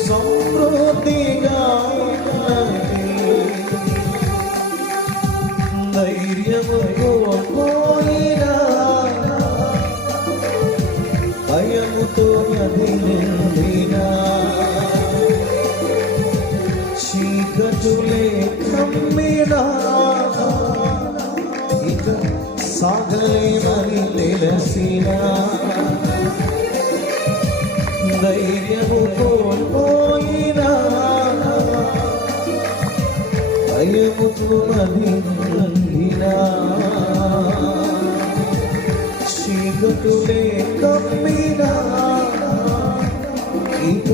సమృద్ధిగా ధైర్యము కోల్పోయినా భయముతో నది నిండినా చీకటులే కమ్మినా ఇక సాగలేమని తెలిసినా ధైర్యము కోల్పోయినా భయముతో నది నిండినా చీకటులే కమ్మినా ఇక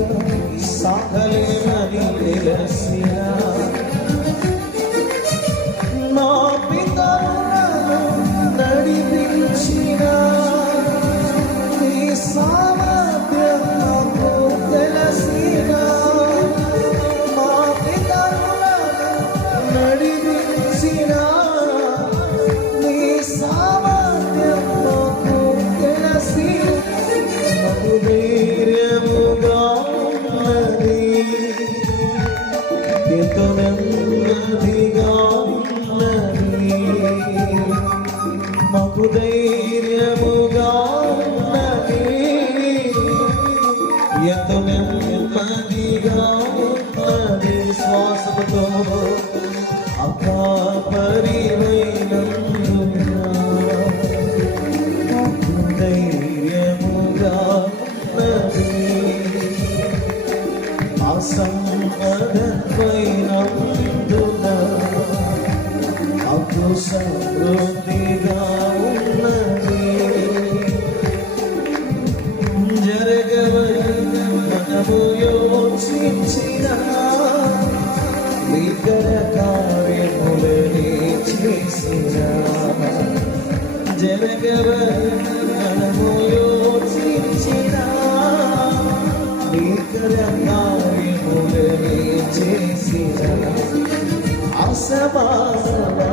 సాగలేమని తెలిసినా నా పితరులను నడిపించిన నీ సామర్థ్యం నాకు తెలిసిన మా పితరులను నడిపించిన నీ సామర్థ్యం నాకు తెలిసిన నాకు ధైర్యముగా ఉన్నది ఎంతో నెమ్మదిగా మాకు ధైర్యముగా ఉన్నది ఎంతో నెమ్మదిగా ఉన్నది శ్వాసముతో ధైర్యముగా ఉన్నది అసంపదపైనందున అప్పు సమృద్ధిగా ఉన్నది జరగవని మనము యోచించిన వికర కార్యములని చేసిన జరగవని మనము యోచించిన వికర కార్యములని చేసిన అసమాన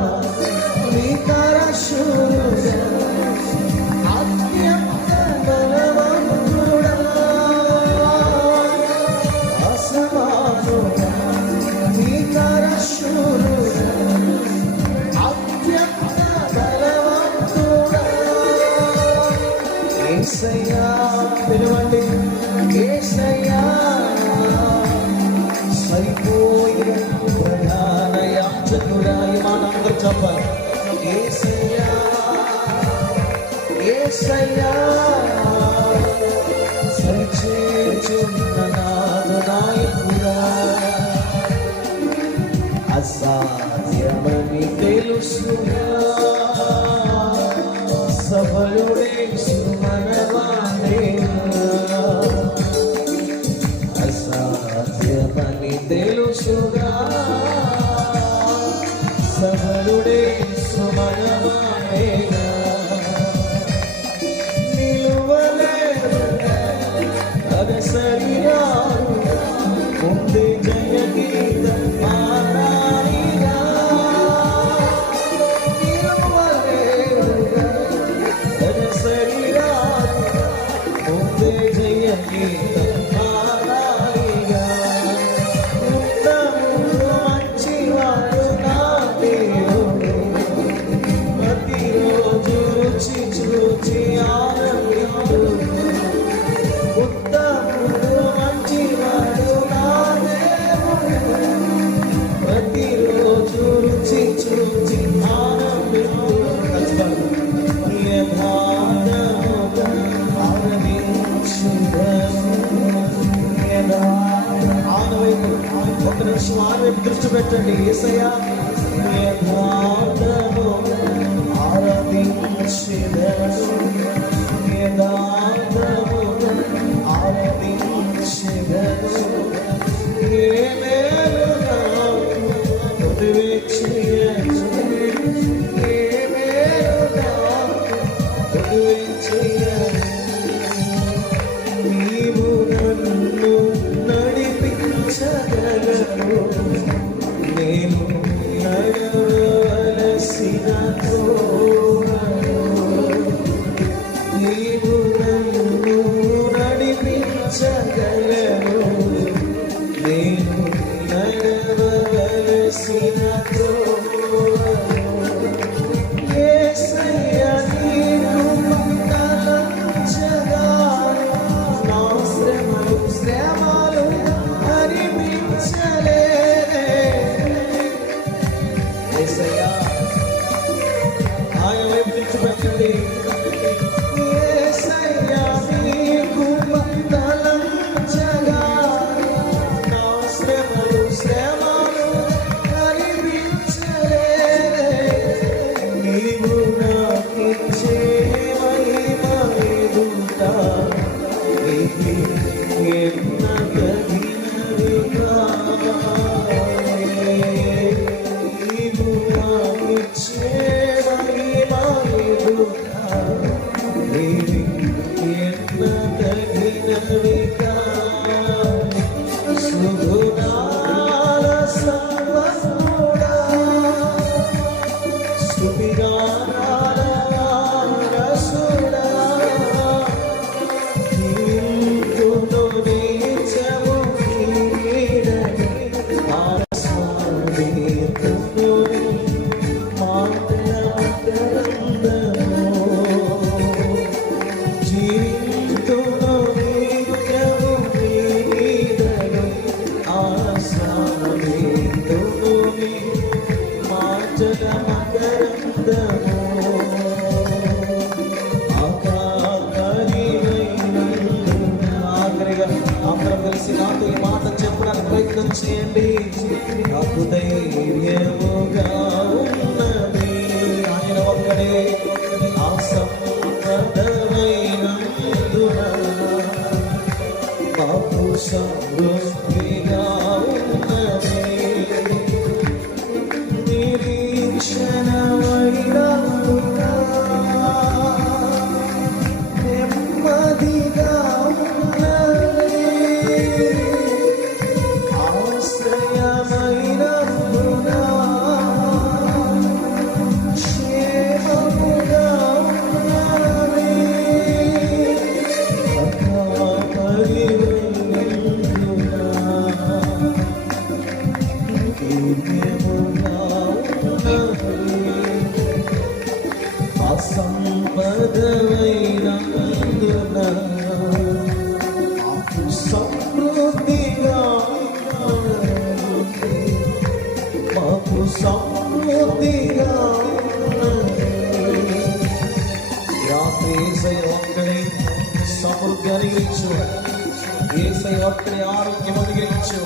వికర శూర అత్యంత బలవంతుడా అసమాన వికర శూర అత్యంత బలవంతుడా యేసయ్యా పిలవండి యేసయ్యా సరిపోయిన ప్రధాన యాజకుడాయి మనందరూ చెప్పాలి యేసయ్యా యేసయ్యా సరిచేయుచున్న నాదు నాయకుడా అసాధ్యమని తెలుసుగా సఫలుడే సుమనవాడేగా అసాధ్యమని తెలుసుగా సఫలుడే సుమనవాడేగా నిలువలేరుగా అగసరిరారు ముందే జయ గీతం పాడాలిగా నిలువలేరుగా అగసరిరారు ముందే జయ గీతం పాడాలిగా ఉత్తముడు మంచివాడు నా దేవుడు ప్రతిరోజు రుచి చూచి ఆనందించు ఉత్తముడు మంచివాడు నా దేవుడు ప్రతిరోజు రుచి చూచి ఆనందించు యథార్థముగా ఆనవైపు ఒక నిమిషం ఆనవైపు దృష్టి పెట్టండి యేసయ్యా యథార్థముగా ఆరాధించెదను యథార్థముగా ఆరాధించెదను ఏ మేలుగా పొదివి చేయను ఏ మేలుగా పొదివి చేయను నీవు నన్ను నడిపించగలవు నేను నడవలసిన త్రోవను నీవు చేయండి. నాకు ధైర్యముగా ఉన్నది. ఆయన ఒక్కడే ఆ సంపదమైనందున మాకు సమృద్ధిగా ఉన్నది. నిరీక్షణమైనందున నెమ్మదిగా ఉన్నది. ఆశ్రయమైనందున క్షేమముగా ఉన్నది. సంపదమైనందున మాకు సమృద్ధిగా ఉన్నది. మాకు సమృద్ధిగా ఉన్నది. రాత్రి యేసయ్య ఒక్కడే సమృద్ధి అనుగ్రహించు. యేసయ్య ఒక్కడే ఆరోగ్యం అనుగ్రహించు.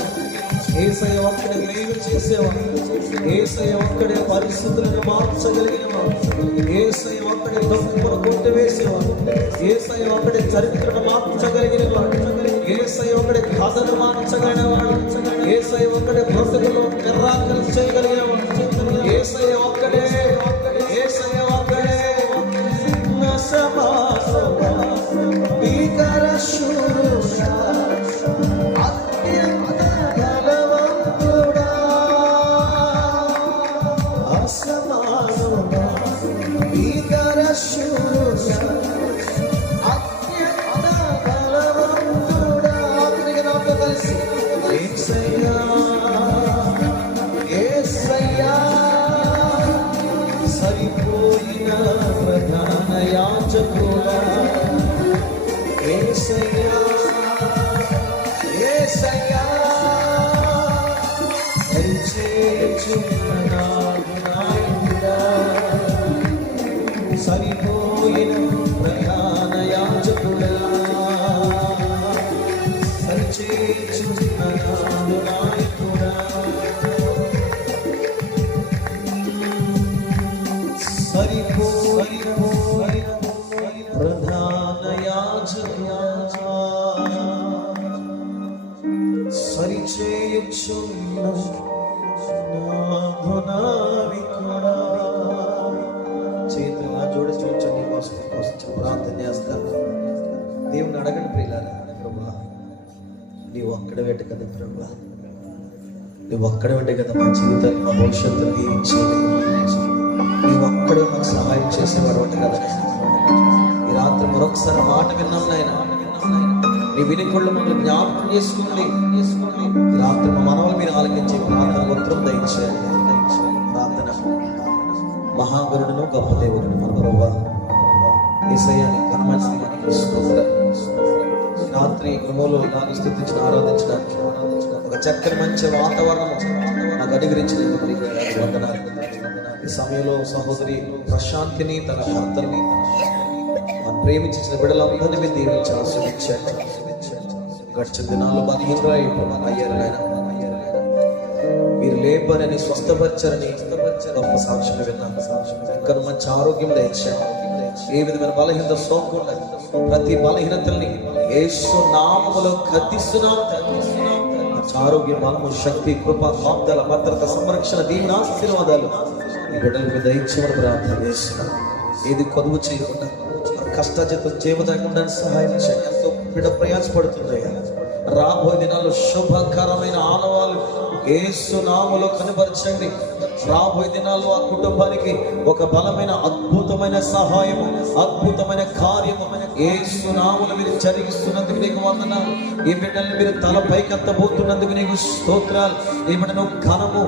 యేసయ్య ఒక్కడే మేలు చేసేవాడు. యేసయ్య ఒక్కడే పరిస్థితులను మార్చగలిగినవాడు. యేసయ్య ఒక్కడే దుఃఖమును కొట్టివేసేవాడు. యేసయ్య ఒక్కడే చరిత్రను మార్చగలిగినవాడు. యేసయ్య ఒక్కడే కథను మార్చగలిగినవాడు. యేసయ్య ఒక్కడే బ్రతుకులో మిరాకిల్ చేయగలిగినవాడు. యేసయ్య ఒక్కడే, యేసయ్య ఒక్కడే నసమాసమా భీకర శూరుడా అత్యంత బలవంతుడా అసమానుడా భీకర శూరుడా అత్యంత బలవంతుడా. ఆఖరికి నాతో కలిసి యేసయ్యా యేసయ్యా సరిపోయిన ప్రధాన యాజకుడా. యేసయ్యా యేసయ్యా సరిచేయుచున్న నాయకుడా. సరిపోయిన ప్రధాన యాజకుడా. సరిచేయుచున్న నాయకుడా. సరిపోయిన ప్రధాన యాజకుడా. సరిచేయుచున్న నాయకుడా. చేతులు నా జోడి చూచండి. కోసం ప్రార్థన చేస్తాను. దేవుని అడగండి ప్రియులారా. ప్రభువా నీవు అక్కడ పెట్ట కదా ప్రభువా, నువ్వు అక్కడ పెట్టే కదా మా జీవితాన్ని మా భవిష్యత్తును దీవించేది. నీవు అక్కడే మాకు సహాయం చేసేవాడు అంటే కదా. ఈ రాత్రి మరొకసారి మాట విన్నాం నాయన. నీ వినికొళ్ళు మమ్మల్ని జ్ఞాపకం చేసుకోండి. ఈ రాత్రి మా మనవలు మీరు ఆలకించే ప్రార్థన ఉత్తరం దయచేయండి. ప్రార్థన మహాగురుడును గొప్ప దేవుడును మన ప్రభువా యేసయ్యని కనమనికి స్తోత్రం. రాత్రి గృహంలో ఇలాగ స్తుతించిన ఆరాధించడానికి ఒక చక్కని మంచి వాతావరణం నాకు అనుగ్రహించినందుకు వందనాలు. ఈ సమయంలో సహోదరి ప్రశాంతిని తన భర్తని ప్రేమించిన బిడ్డలందరినీ మీరు దీవించి ఆస్వాదించండి. గడిచిన దినాల్లో బలహీనరా అయ్యారు ఆయన. మీరు లేపరని స్వస్థపరచరని గొప్ప సాక్ష్యం విన్నాం. ఇంకా మంచి ఆరోగ్యం దయచేయండి. ఏ విధమైన బలహీనత సోకకుండా ప్రతి బలహీనతల్ని యేసు నామములో గద్దిస్తున్నాం. ఆరోగ్యం, బలము, శక్తి, కృప, కాపుదల, భద్రత, సంరక్షణ, దీవెన, ఆశీర్వాదాలు ఈ బిడ్డల మీద దయచేయమని ప్రార్థన చేస్తున్నాం. ఏది కొదువు చేయకుండా కష్టాజీతం చేయకుండా సహాయం చేయండి. ఎంతో బిడ్డ ప్రయాసపడుతున్నాయా. రాబోయే దినాల్లో శుభకరమైన ఆనవాళ్ళు యేసు నామములో కనబరచండి. రాబోయే దినాల్లో ఆ కుటుంబానికి ఒక బలమైన అద్భుతమైన సహాయము, అద్భుతమైన కార్యము యేసు నామములో మీరు జరిగిస్తున్నందుకు నీకు వందనాలు. ఈ బిడ్డల్ని మీరు తల పైకెత్తబోతున్నందుకు నీకు స్తోత్రాలు. ఈ బిడ్డను ఘనము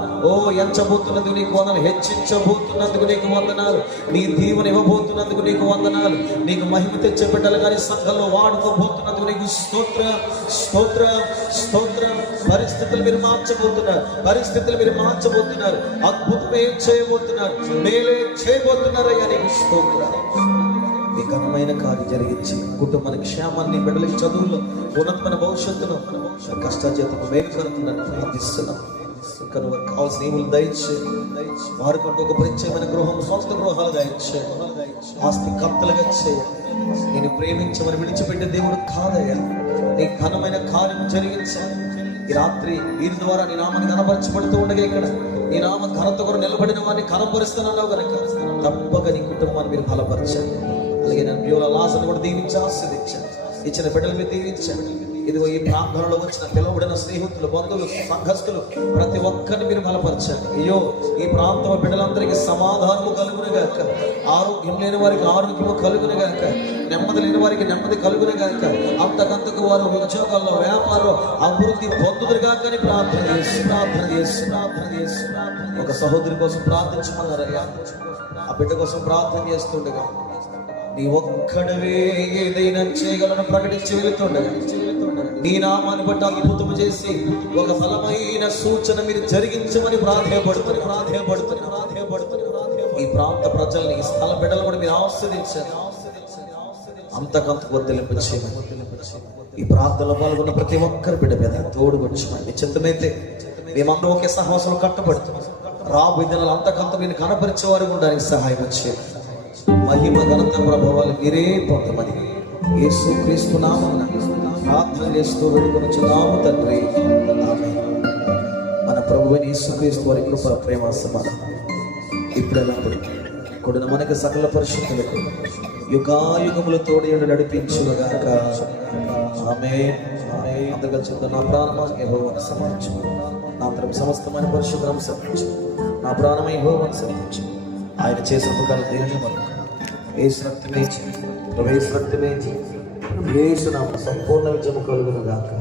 ఎంచబోతున్నందుకు నీకు వందనాలు. హెచ్చించబోతున్నందుకు నీకు వందనాలు. నీ దీవెన ఇవ్వబోతున్నందుకు నీకు వందనాలు. నీకు మహిమ తెచ్చే బిడ్డలు కానీ సంఘంలో వాడుకోబోతున్నందుకు నీకు స్తోత్రం, స్తోత్రం, స్తోత్రం. పరిస్థితులు మీరు మార్చబోతున్నారు. పరిస్థితులు మీరు మార్చబోతున్నారు. అద్భుతమే చేయబోతున్నారు. మేలే చేయబోతున్నారు. అయ్యా నీకు స్తోత్రం. మీ ఘనమైన కార్యం జరిగించి కుటుంబానికి క్షేమాన్ని, బిడ్డలకి చదువులో ఉన్నతమైన భవిష్యత్తును, కష్టాజీతం మేలుకొనుకున్నట్టు ప్రార్థిస్తున్నాం. ఇంకా నువ్వు కావాల్సిన ఈవులు దయచే, వారికంటూ ఒక పరిచయమైన గృహం, సొంత గృహాలు దయచే, ఆస్తి కర్తలుగా చేయ. నేను ప్రేమించమని విడిచిపెట్టే దేవుడు కాదయ్యా. నీ ఘనమైన కార్యం జరిగించాలి. ఈ రాత్రి వీరి ద్వారా నీ నామాన్ని కనపరచబడుతూ ఉండగా ఇక్కడ నీ నామ ఘనత కొరకు నిలబడిన వారిని కనపరుస్తున్నావు కనుక తప్పక నీ కుటుంబాన్ని మీరు బలపరచాలి. అలాగే నేను ప్రియుల లాసను కూడా దీవించి ఆస్వాదించాను. ఇచ్చిన బిడ్డల మీద దీవించాను. ఇదిగో ఈ ప్రాంతంలో వచ్చిన పిలువబడిన స్నేహితులు, బంధువులు, సంఘస్థులు ప్రతి ఒక్కరిని మీరు బలపరచండి. అయ్యో ఈ ప్రాంతం బిడ్డలందరికీ సమాధానము కలుగునుగాక, ఆరోగ్యం లేని వారికి ఆరోగ్యము కలుగునుగాక, నెమ్మది లేని వారికి నెమ్మది కలుగునుగాక, అంతకంతకు వారు ఉద్యోగాల్లో, వ్యాపారంలో అభివృద్ధి పొందుదురుగాక అని ప్రార్థన చేసి ఒక సహోదరి కోసం ప్రార్థించమన్నారయ్యా. ఆ బిడ్డ కోసం ప్రార్థన చేస్తుండగా నీ ఒక్కడవే ఏదైనా చేయగలను ప్రకటించి వెళుతుండగా నీ నామాన్ని బట్టి అద్భుతం చేసి ఒక బలమైన సూచన మీరు జరిగించమని ప్రాధేయపడుతున్నా. ఈ ప్రాంత ప్రజల్ని, ఈ స్థల బిడ్డలు కూడా మీరు ఆస్వాదించారు. అంతకంత వర్ధలింపు చేయమని ఈ ప్రాంతంలో పాల్గొన్న ప్రతి ఒక్కరి బిడ్డ మీద తోడుగొచ్చమని చిత్తమైతే మేమందరూ ఒకే సహవాసంలో కట్టబడుతున్నాం. రాబోయే దినాలు అంతకంత నేను కనపరిచేవారు ఉండడానికి సహాయం వచ్చేది. మహిమ, ఘనత, ప్రభావాలు మీరే పొందమని యేసు క్రీస్తు నామమున ప్రార్థన చేస్తూ వేడుకొనుచున్నాము తండ్రి, ఆమేన్. మన ప్రభువైన యేసు క్రీస్తు వారి కృప, ప్రేమ, సమాధానం ఇప్పుడెల్లప్పుడు కూడిన మనకి సకల పరిశుద్ధులకు యుగాయుగములు తోడేడు నడిపించుగాక. ఆమేన్. అందరూ కలిసి నా ప్రాణమా యెహోవాను సమర్పించు, నా తరపు సమస్తమైన పరిశుద్ధం సమర్పించు, నా ప్రాణమై యెహోవాను సమర్పించు. ఆయన చేసిన ఉపకారం దేవుని మనకు యేసు రక్తమే, యేసు రక్తమే, యేసు నామమున సంపూర్ణ విజయము కలుగునుగాక.